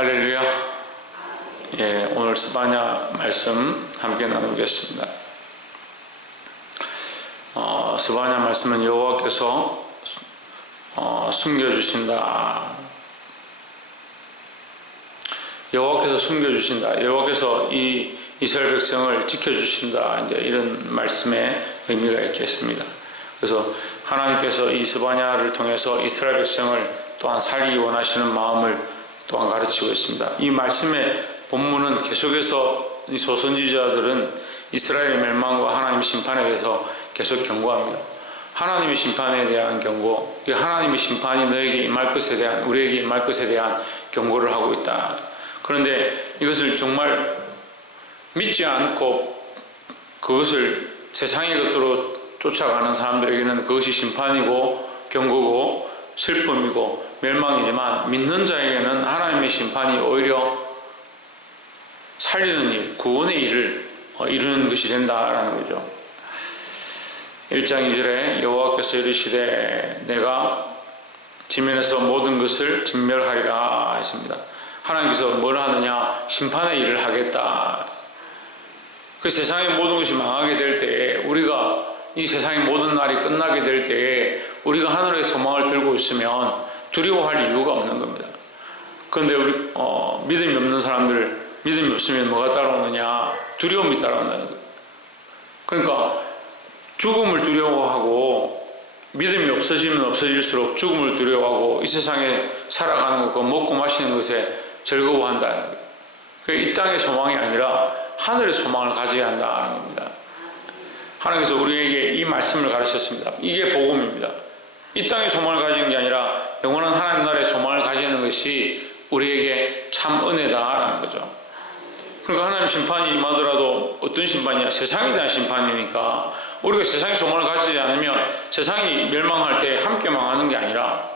할렐루야. 예, 오늘 스바냐 말씀 함께 나누겠습니다. 스바냐 말씀은 여호와께서 숨겨주신다. 여호와께서 숨겨주신다. 여호와께서 이 이스라엘 백성을 지켜주신다. 이제 이런 말씀의 의미가 있겠습니다. 그래서 하나님께서 이 스바냐를 통해서 이스라엘 백성을 또한 살리기 원하시는 마음을 또한 가르치고 있습니다. 이 말씀의 본문은 계속해서 이 소선지자들은 이스라엘의 멸망과 하나님의 심판에 대해서 계속 경고합니다. 하나님의 심판에 대한 경고, 하나님의 심판이 너에게 임할 것에 대한, 우리에게 임할 것에 대한 경고를 하고 있다. 그런데 이것을 정말 믿지 않고 그것을 세상의 것으로 쫓아가는 사람들에게는 그것이 심판이고 경고고 슬픔이고 멸망이지만, 믿는 자에게는 하나님의 심판이 오히려 살리는 일, 구원의 일을 이루는 것이 된다라는 거죠. 1장 2절에 여호와께서 이르시되 내가 지면에서 모든 것을 진멸하리라 했습니다. 하나님께서 뭘 하느냐? 심판의 일을 하겠다. 그 세상의 모든 것이 망하게 될 때에, 우리가 이 세상의 모든 날이 끝나게 될 때에 우리가 하늘의 소망을 들고 있으면 두려워할 이유가 없는 겁니다. 그런데 우리 믿음이 없는 사람들, 믿음이 없으면 뭐가 따라오느냐? 두려움이 따라온다는 거예요. 그러니까 죽음을 두려워하고, 믿음이 없어지면 없어질수록 죽음을 두려워하고 이 세상에 살아가는 것, 먹고 마시는 것에 즐거워한다는 거예요. 이 땅의 소망이 아니라 하늘의 소망을 가져야 한다는 겁니다. 하나님께서 우리에게 이 말씀을 가르쳤습니다. 이게 복음입니다. 이 땅의 소망을 가지는 게 아니라 영원한 하나님 나라의 소망을 가지는 것이 우리에게 참 은혜다라는 거죠. 그러니까 하나님 심판이 임하더라도 어떤 심판이냐? 세상에 대한 심판이니까 우리가 세상의 소망을 가지지 않으면 세상이 멸망할 때 함께 망하는 게 아니라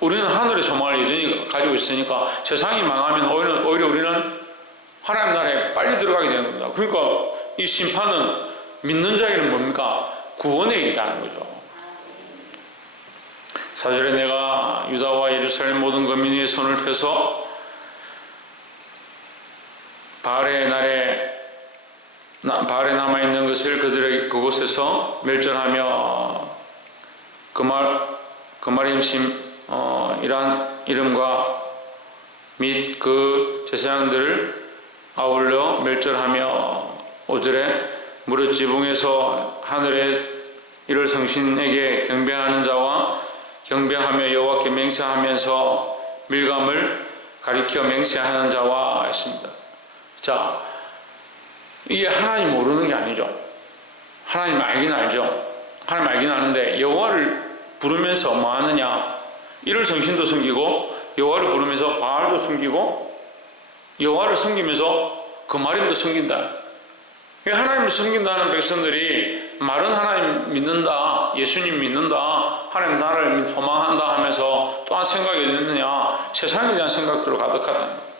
우리는 하늘의 소망을 여전히 가지고 있으니까 세상이 망하면 오히려 우리는 하나님 나라에 빨리 들어가게 되는 겁니다. 그러니까 이 심판은 믿는 자에게는 뭡니까? 구원의 일이라는 거죠. 4절에 내가 유다와 예루살렘 모든 거민 위에 손을 펴서 바알에 남아있는 것을 그들에게 그곳에서 멸절하며 그마림심이란 이름과 및 그 제사장들을 아울러 멸절하며 5절에 무릇 지붕에서 하늘에 이를 성신에게 경배하는 자와 경배하며 여호와께 맹세하면서 밀감을 가리켜 맹세하는 자와 했습니다. 자, 이게 하나님 모르는 게 아니죠. 하나님 알긴 알죠. 하나님 알긴 아는데 여호와를 부르면서 뭐 하느냐? 이를 성신도 섬기고 여호와를 부르면서 바알도 섬기고 여호와를 섬기면서 그마림도 섬긴다. 하나님을 섬긴다는 백성들이 말은 하나님 믿는다, 예수님 믿는다, 하나님 나라를 소망한다 하면서 또한 생각이 어딨느냐? 세상에 대한 생각들로 가득하다는 거예요.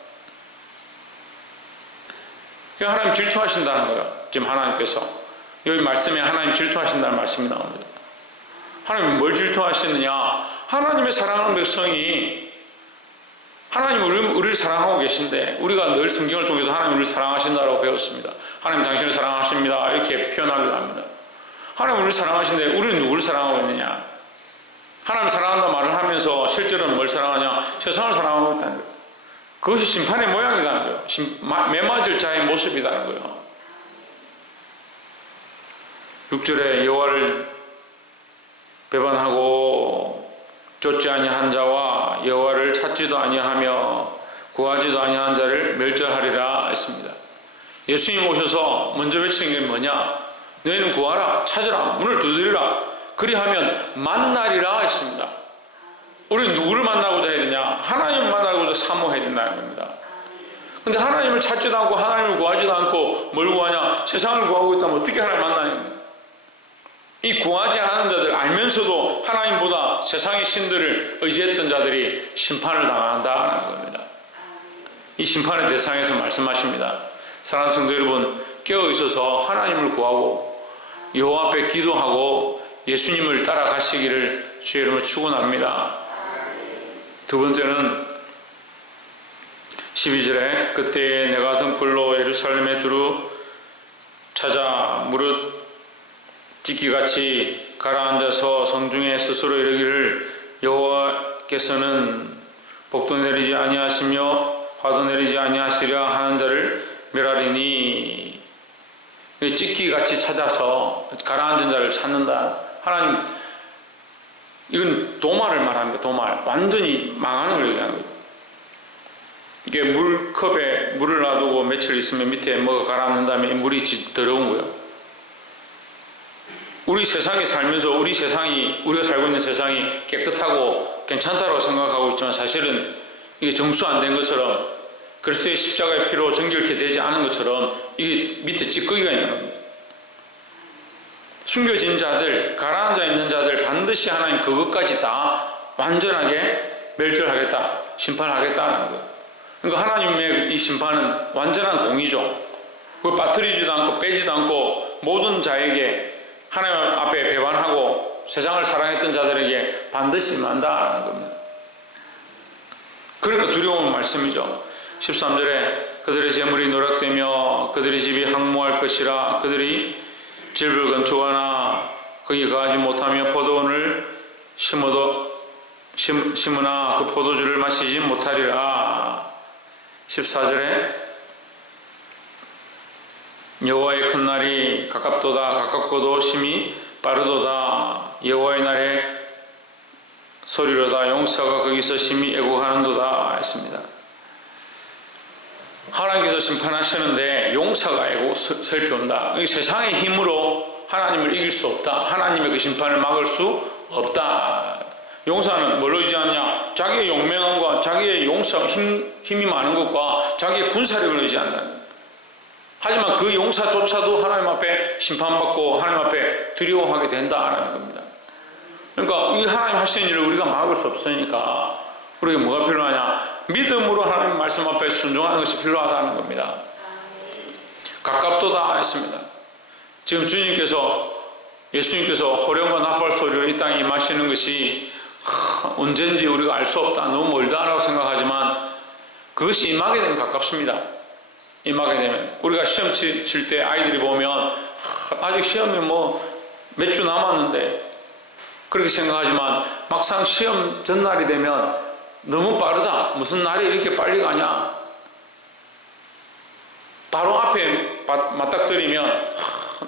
하나님 질투하신다는 거예요. 지금 하나님께서 여기 말씀에 하나님 질투하신다는 말씀이 나옵니다. 하나님 뭘 질투하시느냐? 하나님의 사랑하는 백성이, 하나님 우리를 사랑하고 계신데, 우리가 늘 성경을 통해서 하나님 우리를 사랑하신다고 배웠습니다. 하나님 당신을 사랑하십니다 이렇게 표현하기도 합니다. 하나님 우리를 사랑하신데 우리는 누구를 사랑하고 있느냐? 하나님 사랑한다 말을 하면서 실제로는 뭘 사랑하냐? 세상을 사랑하고 있다는 거예요. 그것이 심판의 모양이라는 거예요. 매맞을 자의 모습이라는 거예요. 6절에 여호와를 배반하고 쫓지 아니한 자와 여호와를 찾지도 아니하며 구하지도 아니한 자를 멸절하리라 했습니다. 예수님 오셔서 먼저 외치는 게 뭐냐? 너희는 구하라, 찾으라, 문을 두드리라, 그리하면 만나리라 했습니다. 우리는 누구를 만나고자 해야 되냐? 하나님을 만나고자 사모해야 된다는 겁니다. 근데 하나님을 찾지도 않고 하나님을 구하지도 않고 뭘 구하냐? 세상을 구하고 있다면 어떻게 하나님을 만나냐? 이 구하지 않은 자들, 알면서도 하나님보다 세상의 신들을 의지했던 자들이 심판을 당한다는 겁니다. 이 심판의 대상에서 말씀하십니다. 사랑하는 성도 여러분, 깨어있어서 하나님을 구하고 여호와 앞에 기도하고 예수님을 따라가시기를 주의 이름으로 축원합니다. 두 번째는 12절에 그때에 내가 등불로 예루살렘에 두루 찾아 무릇 찢기같이 가라앉아서 성중에 스스로 이르기를 여호와께서는 복도 내리지 아니하시며 화도 내리지 아니하시리라 하는 자를 멸하리니. 찢기같이 찾아서 가라앉은 자를 찾는다. 하나님, 이건 도마를 말합니다. 도마. 완전히 망하는 걸 얘기하는 거죠. 이게 물컵에 물을 놔두고 며칠 있으면 밑에 뭐가 가라앉는 다음에 물이 더러운 거예요. 우리 세상에 살면서 우리가 살고 있는 세상이 깨끗하고 괜찮다고 생각하고 있지만 사실은 이게 정수 안 된 것처럼 그리스도의 십자가의 피로 정결케 되지 않은 것처럼 이게 밑에 찌꺼기가 있는 겁니다. 숨겨진 자들, 가라앉아 있는 자들 반드시 하나님 그것까지 다 완전하게 멸절하겠다, 심판하겠다는 거예요. 그러니까 하나님의 이 심판은 완전한 공의죠. 그걸 빠뜨리지도 않고 빼지도 않고 모든 자에게 하나님 앞에 배반하고 세상을 사랑했던 자들에게 반드시 임한다라는 겁니다. 그러니까 두려운 말씀이죠. 13절에 그들의 재물이 노략되며 그들의 집이 항모할 것이라. 그들이 질을 건축하나 거기 거하지 못하며 포도원을 심으나 그 포도주를 마시지 못하리라. 14절에 여호와의 큰 날이 가깝도다. 가깝고도 심히 빠르도다. 여호와의 날에 소리로다. 용사가 거기서 심히 애곡하는도다 했습니다. 하나님께서 심판하시는데 용사가 애고 살펴온다. 세상의 힘으로 하나님을 이길 수 없다. 하나님의 그 심판을 막을 수 없다. 용사는 뭘로 의지하냐? 자기의 용맹함과 자기의 힘이 많은 것과 자기의 군사력을 의지한다. 하지만 그 용사조차도 하나님 앞에 심판받고 하나님 앞에 두려워하게 된다라는 겁니다. 그러니까 이 하나님 하시는 일을 우리가 막을 수 없으니까 우리에게 뭐가 필요하냐? 믿음으로 하나님 말씀 앞에 순종하는 것이 필요하다는 겁니다. 가깝도다 했습니다. 지금 예수님께서 호령과 나팔 소리로 이 땅에 임하시는 것이 언제인지 우리가 알 수 없다, 너무 멀다라고 생각하지만 그것이 임하게 되면 가깝습니다. 임하게 되면 우리가 시험 칠 때 아이들이 보면 아직 시험이 몇 주 남았는데 그렇게 생각하지만 막상 시험 전날이 되면 너무 빠르다. 무슨 날이 이렇게 빨리 가냐? 바로 앞에 맞닥뜨리면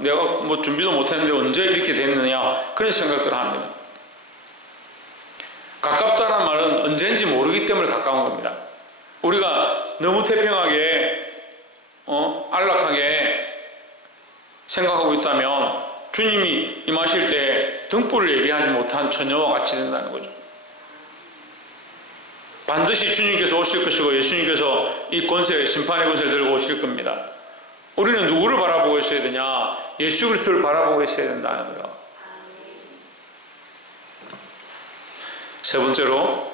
내가 준비도 못했는데 언제 이렇게 됐느냐? 그런 생각들을 합니다. 가깝다는 말은 언제인지 모르기 때문에 가까운 겁니다. 우리가 너무 태평하게 안락하게 생각하고 있다면 주님이 임하실 때 등불을 예비하지 못한 처녀와 같이 된다는 거죠. 반드시 주님께서 오실 것이고 예수님께서 이 권세, 심판의 권세를 들고 오실 겁니다. 우리는 누구를 바라보고 있어야 되냐? 예수 그리스도를 바라보고 있어야 된다는 거예요. 세 번째로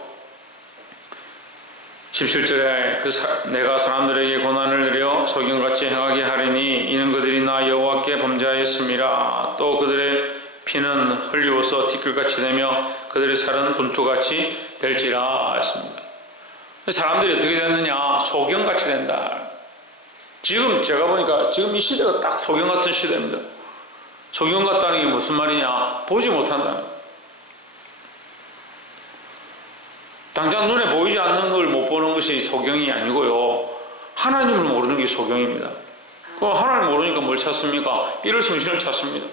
17절에 내가 사람들에게 고난을 내려 소경같이 행하게 하리니 이는 그들이 나 여호와께 범죄하였음이라. 또 그들의 피는 흘리워서 티끌같이 되며 그들의 살은 분투같이 될지라 했습니다. 사람들이 어떻게 됐느냐? 소경같이 된다. 지금 제가 보니까 지금 이 시대가 딱 소경 같은 시대입니다. 소경 같다는 게 무슨 말이냐? 보지 못한다는 거예요. 당장 눈에 보이지 않는 걸 못 보는 것이 소경이 아니고요. 하나님을 모르는 게 소경입니다. 그럼 하나님을 모르니까 뭘 찾습니까? 이를 성신을 찾습니다.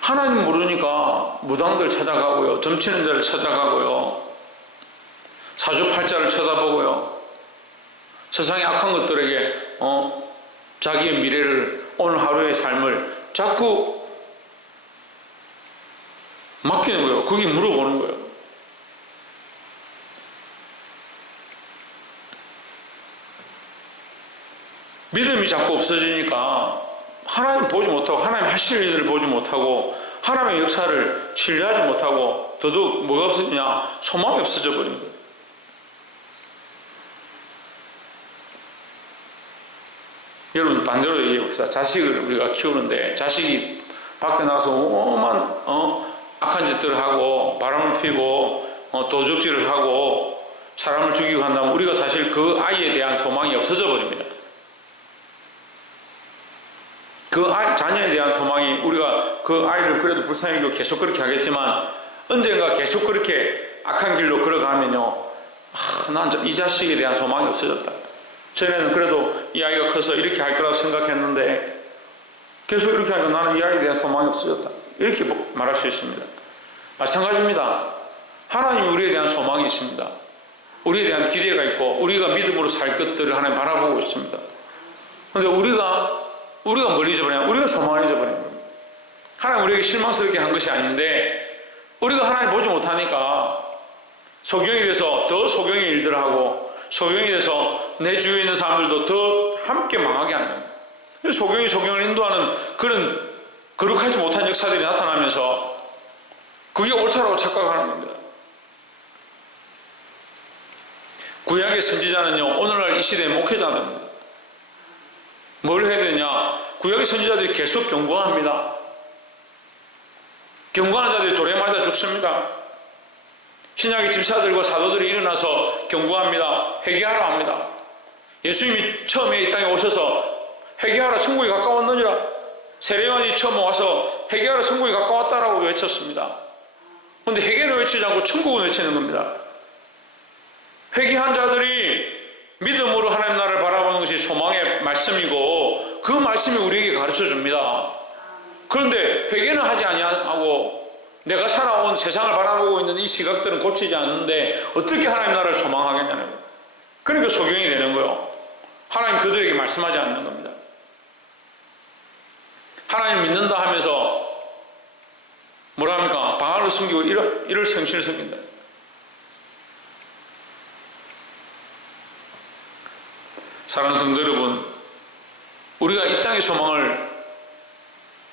하나님 모르니까 무당들 찾아가고요. 점치는 자를 찾아가고요. 사주팔자를 쳐다보고요. 세상의 악한 것들에게 자기의 미래를, 오늘 하루의 삶을 자꾸 맡기는 거예요. 거기 물어보는 거예요. 믿음이 자꾸 없어지니까 하나님 보지 못하고 하나님 하실 일을 보지 못하고 하나님의 역사를 신뢰하지 못하고 더더욱 뭐가 없어지냐? 소망이 없어져 버린 거예요. 여러분 반대로 얘기해 봅시다. 자식을 우리가 키우는데 자식이 밖에 나가서 오만 악한 짓들을 하고 바람을 피고 도적질을 하고 사람을 죽이고 한다면 우리가 사실 그 아이에 대한 소망이 없어져 버립니다. 그 자녀에 대한 소망이, 우리가 그 아이를 그래도 불쌍히 여기고 계속 그렇게 하겠지만 언젠가 계속 그렇게 악한 길로 걸어가면요, 난 이 자식에 대한 소망이 없어졌다. 전에는 그래도 이 아이가 커서 이렇게 할 거라고 생각했는데 계속 이렇게 하니까 나는 이 아이에 대한 소망이 없어졌다. 이렇게 말할 수 있습니다. 마찬가지입니다. 하나님이 우리에 대한 소망이 있습니다. 우리에 대한 기대가 있고 우리가 믿음으로 살 것들을 하나님 바라보고 있습니다. 그런데 우리가 뭘 잊어버리냐? 우리가 소망을 잊어버린 겁니다. 하나님 우리에게 실망스럽게 한 것이 아닌데 우리가 하나님 보지 못하니까 소경이 돼서 더 소경의 일들을 하고 소경이 돼서 내 주위에 있는 사람들도 더 함께 망하게 하는 겁니다. 소경이 소경을 인도하는 그런 거룩하지 못한 역사들이 나타나면서 그게 옳다라고 착각하는 겁니다. 구약의 선지자는요, 오늘날 이 시대의 목회자들입니다. 뭘 해야 되냐? 구약의 선지자들이 계속 경고합니다. 경고하는 자들이 돌에 맞아 죽습니다. 신약의 집사들과 사도들이 일어나서 경고합니다. 회개하라 합니다. 예수님이 처음에 이 땅에 오셔서 회개하라, 천국이 가까웠느니라. 세례요한이 처음 와서 회개하라, 천국이 가까웠다라고 외쳤습니다. 그런데 회개를 외치지 않고 천국을 외치는 겁니다. 회개한 자들이 믿음으로 하나님 나라를 바라보는 것이 소망의 말씀이고 그 말씀이 우리에게 가르쳐 줍니다. 그런데 회개는 하지 아니하고 내가 살아온 세상을 바라보고 있는 이 시각들은 고치지 않는데 어떻게 하나님 나라를 소망하겠냐는 거예요. 그러니까 소경이 되는 거예요. 하나님 그들에게 말씀하지 않는 겁니다. 하나님 믿는다 하면서 뭐라 합니까? 바알을 숨기고 이럴 성신을 섬긴다. 사랑하는 성도 여러분, 우리가 이 땅의 소망을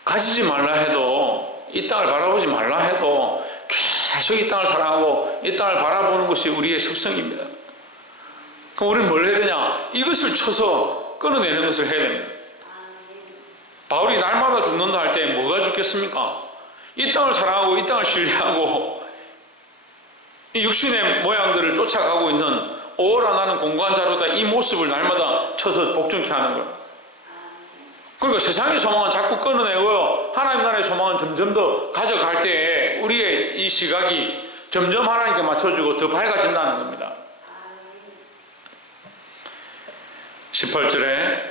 가지지 말라 해도, 이 땅을 바라보지 말라 해도 계속 이 땅을 사랑하고 이 땅을 바라보는 것이 우리의 습성입니다. 그럼 우리는 뭘 해야 되냐? 이것을 쳐서 끊어내는 것을 해야 됩니다. 바울이 날마다 죽는다 할 때 뭐가 죽겠습니까? 이 땅을 사랑하고 이 땅을 신뢰하고 이 육신의 모양들을 쫓아가고 있는 오라 나는 공고한 자로다, 이 모습을 날마다 쳐서 복종케 하는 거예요. 그러니까 세상의 소망은 자꾸 끊어내고요, 하나님 나라의 소망은 점점 더 가져갈 때에 우리의 이 시각이 점점 하나님께 맞춰주고 더 밝아진다는 겁니다. 18절에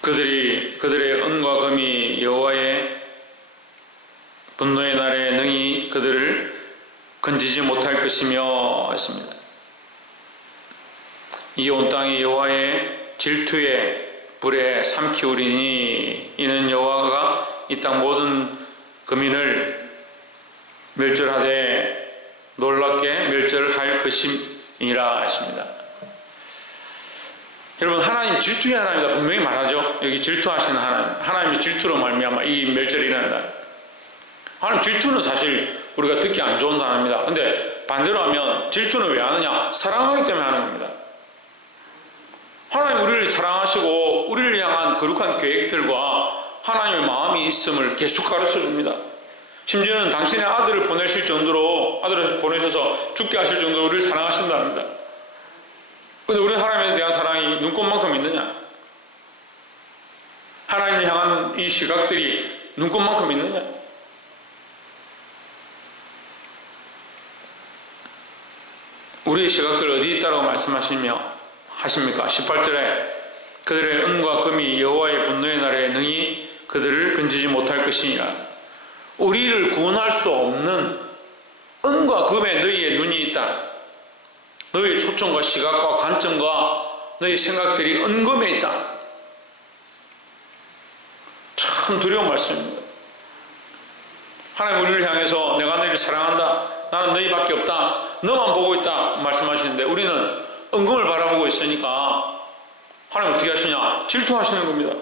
그들의 은과 금이 여호와의 분노의 날에 능히 그들을 건지지 못할 것이며 했습니다. 이 온 땅이 여호와의 질투의 불에 삼키우리니 이는 여호와가 이 땅 모든 거민을 멸절하되 놀랍게 멸절할 것임이라 하십니다. 여러분, 하나님 질투의 하나님이다 분명히 말하죠. 여기 질투하시는 하나님이 질투로 말미암아 이 멸절이 일어난다. 하나님 질투는 사실 우리가 듣기 안 좋은 단어입니다. 근데 반대로 하면 질투는 왜 하느냐? 사랑하기 때문에 하는 겁니다. 하나님 우리를 사랑하시고 우리를 향한 거룩한 계획들과 하나님의 마음이 있음을 계속 가르쳐 줍니다. 심지어는 당신의 아들을 보내실 정도로, 아들을 보내셔서 죽게 하실 정도로 우리를 사랑하신답니다. 그런데 우리는 하나님에 대한 사랑이 눈꽃만큼 있느냐? 하나님을 향한 이 시각들이 눈꽃만큼 있느냐? 우리의 시각들 어디 있다고 말씀하십니까? 18절에 그들의 은과 금이 여호와의 분노의 날에 능히 그들을 건지지 못할 것이니라. 우리를 구원할 수 없는 은과 금에 너희의 눈이 있다. 너희의 초점과 시각과 관점과 너희 생각들이 은금에 있다. 참 두려운 말씀입니다. 하나님 우리를 향해서 내가 너희를 사랑한다, 나는 너희밖에 없다, 너만 보고 있다 말씀하시는데 우리는 은금을 바라보고 있으니까 하나님 어떻게 하시냐? 질투하시는 겁니다.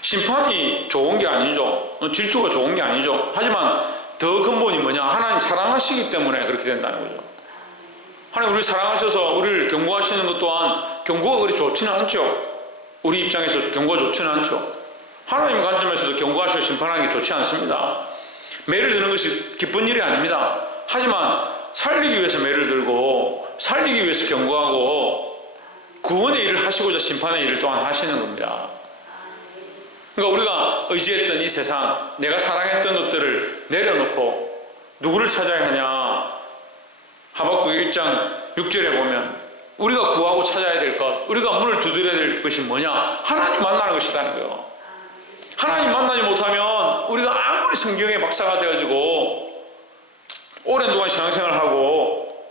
심판이 좋은 게 아니죠. 질투가 좋은 게 아니죠. 하지만 더 근본이 뭐냐? 하나님 사랑하시기 때문에 그렇게 된다는 거죠. 하나님 우리를 사랑하셔서 우리를 경고하시는 것 또한 경고가 그리 좋지는 않죠. 우리 입장에서 경고가 좋지는 않죠. 하나님의 관점에서도 경고하시고 심판하는 게 좋지 않습니다. 매를 드는 것이 기쁜 일이 아닙니다. 하지만 살리기 위해서 매를 들고 살리기 위해서 경고하고 구원의 일을 하시고자 심판의 일을 또한 하시는 겁니다. 그러니까 우리가 의지했던 이 세상, 내가 사랑했던 것들을 내려놓고 누구를 찾아야 하냐? 하박국 1장 6절에 보면 우리가 구하고 찾아야 될 것, 우리가 문을 두드려야 될 것이 뭐냐? 하나님 만나는 것이라는 거예요. 하나님 만나지 못하면 우리가 아무리 성경의 박사가 되어지고 오랜 동안 신앙생활을 하고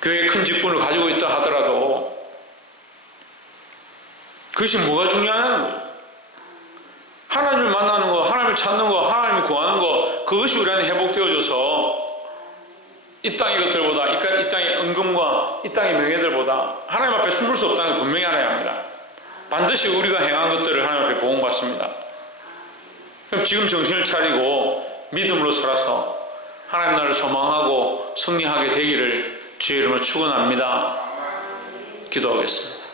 교회에 큰 직분을 가지고 있다 하더라도 그것이 뭐가 중요하냐는 거예요. 하나님을 만나는 거, 하나님을 찾는 거, 하나님을 구하는 거, 그것이 우리 안에 회복되어져서 이 땅의 것들보다, 이 땅의 은금과 이 땅의 명예들보다 하나님 앞에 숨을 수 없다는 걸 분명히 알아야 합니다. 반드시 우리가 행한 것들을 하나님 앞에 보응받습니다. 그럼 지금 정신을 차리고 믿음으로 살아서 하나님 나라를 소망하고 승리하게 되기를 주의 이름으로 축원합니다. 기도하겠습니다.